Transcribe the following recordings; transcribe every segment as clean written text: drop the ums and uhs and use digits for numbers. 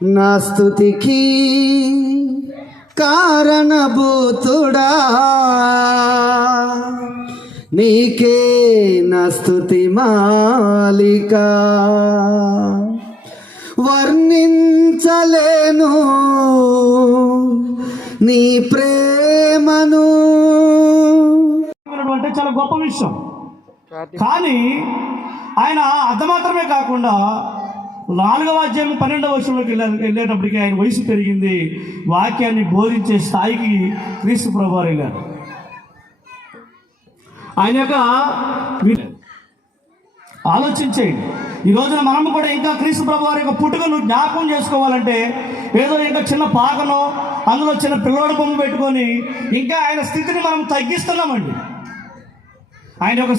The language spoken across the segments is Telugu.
నా స్తుతికి కారణభూతుడా, నీకే నా స్తుతి మాలిక. వర్ణించలేను నీ ప్రేమను. అంటే చాలా గొప్ప విషయం. కానీ ఆయన అంత మాత్రమే కాకుండా 4వ అధ్యాయం 12వ వచనంలోకి వెళ్ళేటప్పటికి ఆయన వయసు పెరిగింది. వాక్యాన్ని బోధించే స్థాయికి క్రీస్తు ప్రభువారు వెళ్ళారు. ఆయన యొక్క ఆలోచించేయండి. ఈ రోజున మనము కూడా ఇంకా క్రీస్తు ప్రభువారి యొక్క పుట్టుకను జ్ఞాపకం చేసుకోవాలంటే ఏదో ఇంకా చిన్న పాకనో అందులో చిన్న పిల్లోడు బొమ్మ పెట్టుకొని ఇంకా ఆయన స్థితిని మనం తగ్గిస్తున్నామండి. ఆయన యొక్క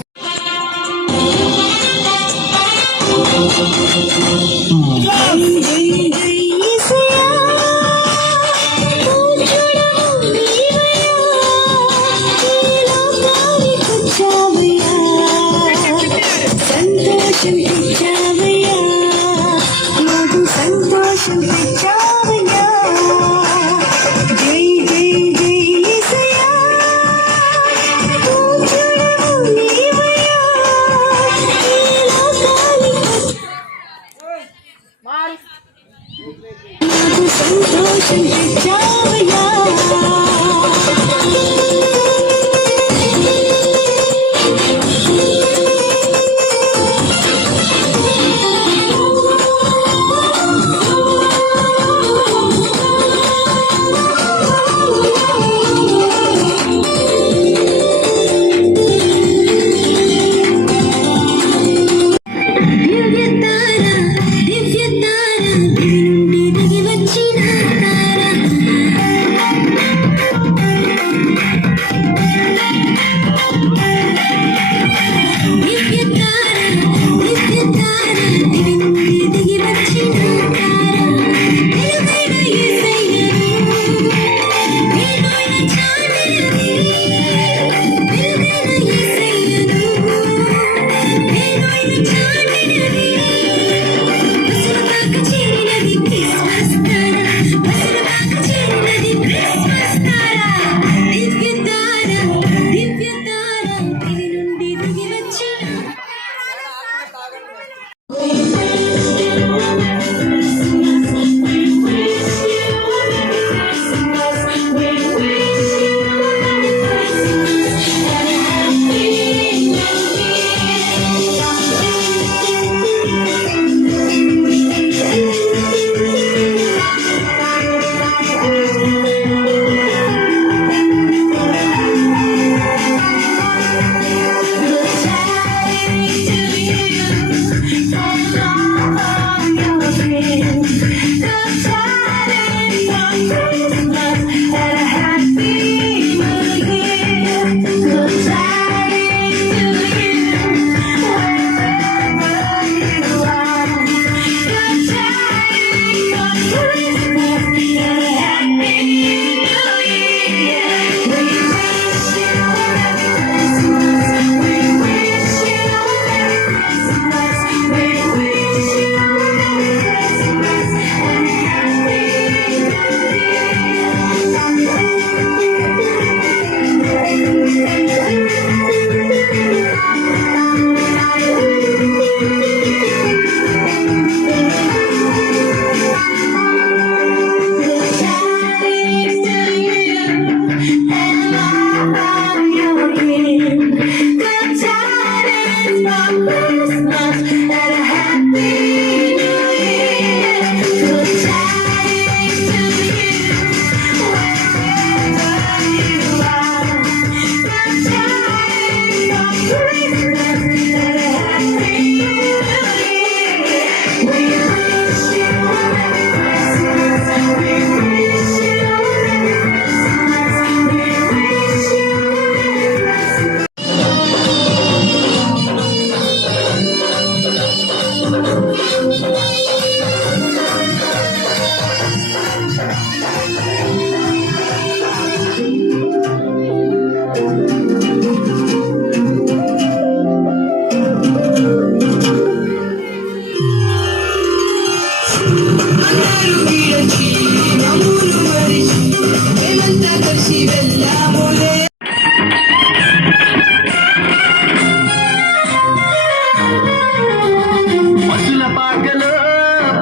పశుల పాటలో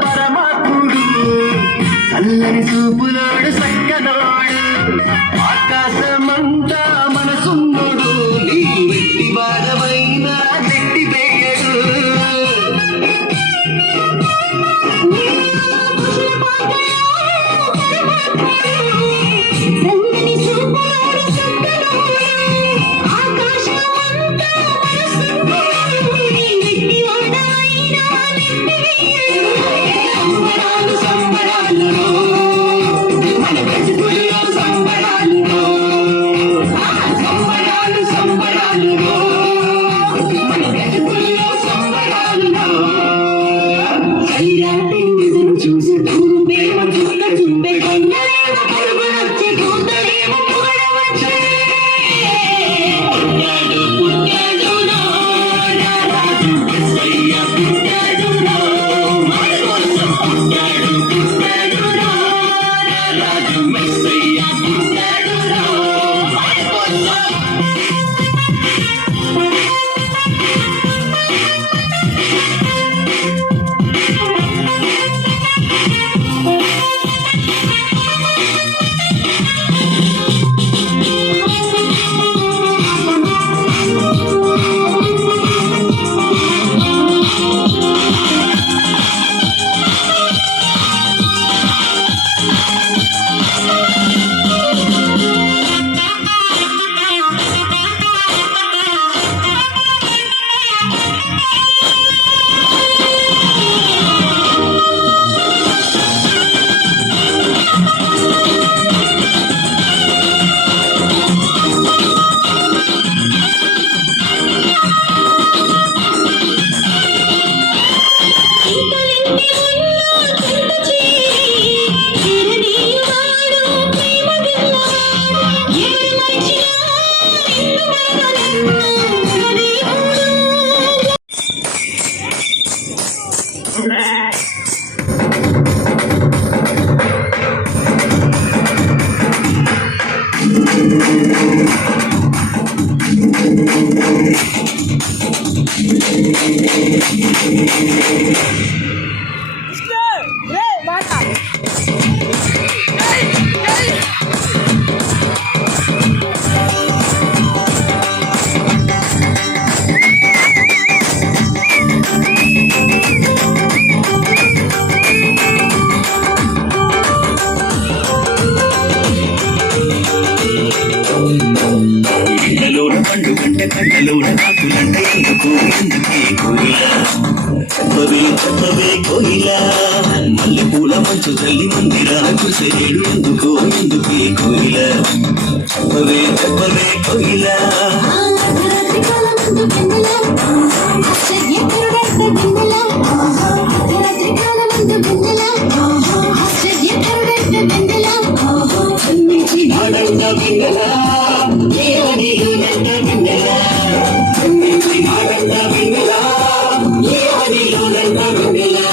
పరమాత్ముడు చల్లని చూపులోడు సక్కనోడు ఆకాశమంతా మనసున్నోడు నీ వెట్టి బాధమైన నెట్టి వేయడు చూసి ప్రేమ చూపే ఇళ్ళలోన పండు కంటే కళ్ళలోన కాకులంట ఎందుకు ఎందుకే కోయిలా చెప్పవే కోయిలా మల్లె పూల మంచు తల్లి మందిరాన చూసేడు ఎందుకో ఎందుకే కోయిలా చెప్పవే కోయిలా నాడంట విన్నలా ఏమనిలు నంట విన్నలా నాడంట విన్నలా ఏమనిలు నంట విన్నలా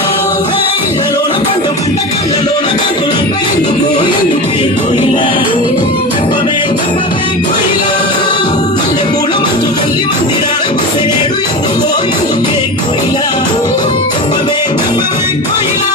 కళ్ళలోన పండు కళ్ళలోన కళ్ళలోన ఎందుకో ఎందుకే కోయిలా చెప్పవే కోయిలా మల్లె పూల మంచు తల్లి మందిరాల కుసేడు ఎందుకో ఎందుకే కోయిలా చెప్పవే కోయిలా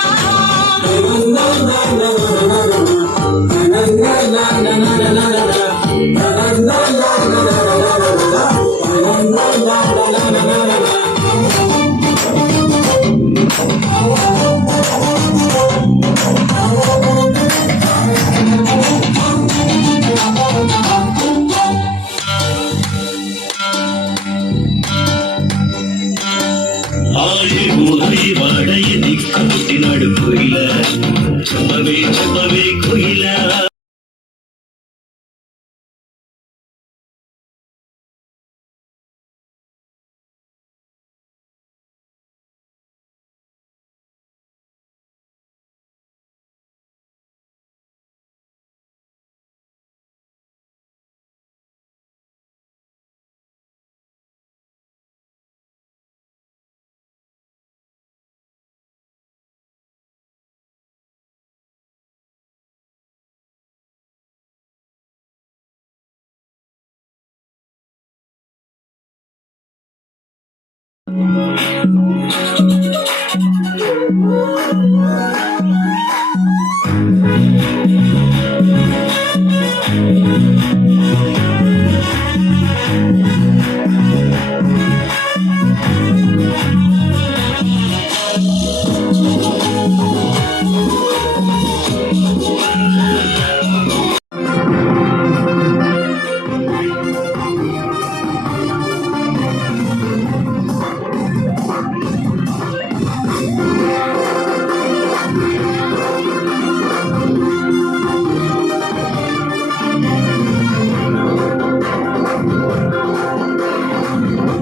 వాడయ్య దిక్కు పుట్టినాడు కోయిలా చెప్పవే కోయిలా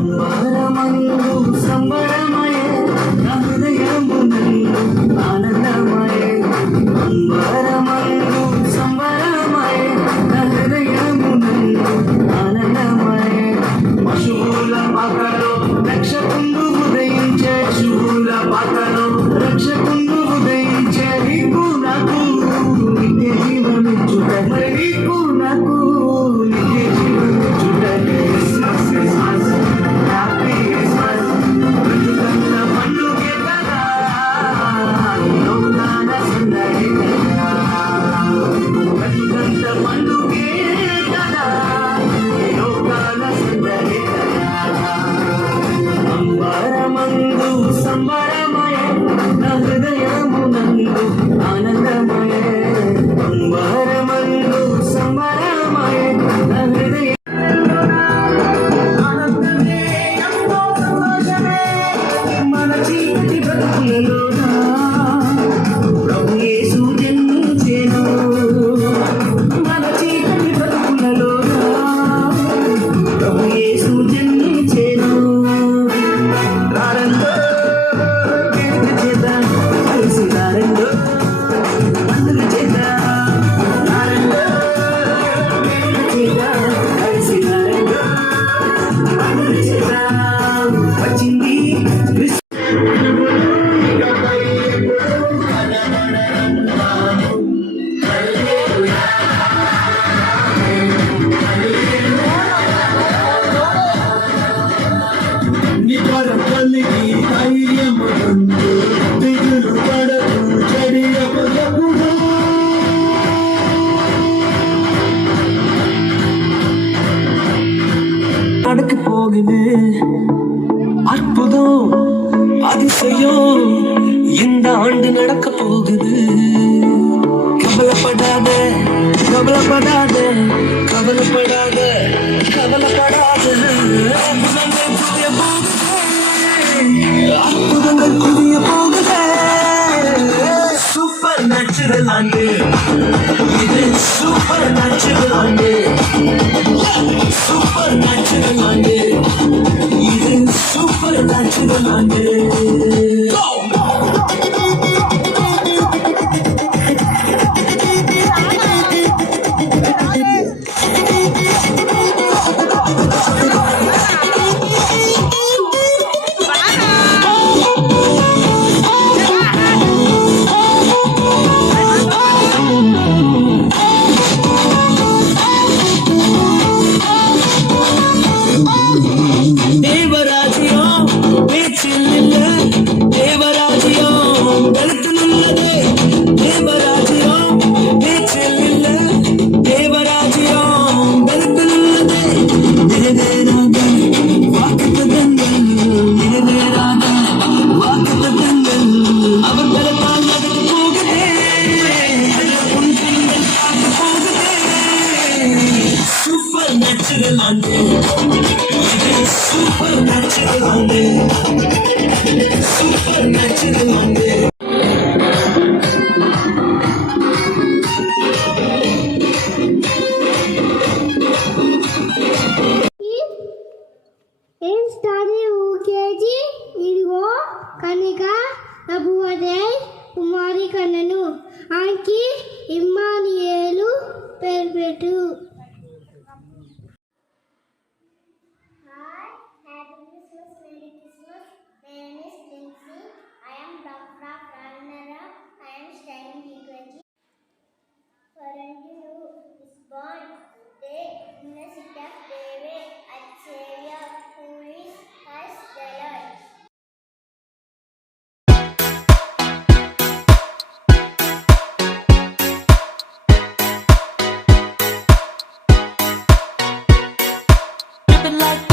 సంబరమందు సంబరమయే నా హృదయమునందు ఆనందమయే సంబరమందు సంబరమయే నా హృదయమునందు ఆనందమయే పశువుల పాకలో రక్షకుండు ఉదయించే శువుల పాకలో రక్షకుండు ఉదయించే నీకు నాకు నిత్య జీవమిచ్చుట మరి నీకు నాకు నిత్య జీవమిచ్చుట క్రిస్మస్ క్రిస్మస్ హ్యాపీ క్రిస్మస్ బ్రతుకంత పండుగే కదా లోకాన సందడి కదా బ్రతుకంత పండుగే కదా లోకాన సందడి కదా అంబరమందు సంబరమయ నా హృదయమునందు ఆనందమయ అంబరమందు సంబరమయ నా హృదయ ఆనందమే ఎంతో సంతోషమే మన చీకటి బ్రతుకులలోన ప్రభు యేసు జన్మించెను మన చీకటి బ్రతుకులలోన ప్రభు యేసు జన్మించెను రారండో వేడుక చేద్దాం కలిసి రారండో పండుగ చేద్దాం రారండో వేడుక చేద్దాం కలిసి రారండో పండుగ చేద్దాం వచ్చింది నిపర కలిగి ధైర్యముందు దిగులు పడకు చెడియపదకుడు நடக்க போகுது அற்புதம் அதிசயம் இந்த ஆண்டு நடக்க போகுது கவலைப்படாத கவலைப்படாத கவலைப்படாத கவலைப்படாத அற்புதங்கள் புதிய போகுது சூப்பர் நேச்சுரல் ஆண்டு இது சூப்பர் நேச்சுரல் ஆண்டு சூப்பர் நேச்சுரல் ஆண்டு இது சூப்பர் நேச்சுரல் ஆண்டு தேவராஜ்யம் பேச்சில் இல்ல தேவராஜ்யம் கழுத்தில் உள்ளது தேவராஜ்யம் பேச்சில் இல்ல தேவராஜ்யம் கழுத்தில் உள்ளது நிறைவேறாத வாக்குத்தத்தங்கள் நிறைவேறாத வாக்குத்தத்தங்கள் அவர்களுக்கால் நடக்க போகுதே உன் கண்கள் பார்க்க போகுதே சூப்பர் நேச்சுரல் ஆண்டு Super natural only. Super natural only. ఏం స్టడీ ఊకేజీ ఇదిగో కనిక నబువదే కుమారి కన్నను ఆంకి ఇమ్మానియేలు పేరు పెట్టు. Hi, Happy Christmas, Merry Christmas. My name is Lindsay. I am Dr. Pranara. I am studying UKG. For unto you is born today in the city of David a Savior who is Christ the Lord. jumping like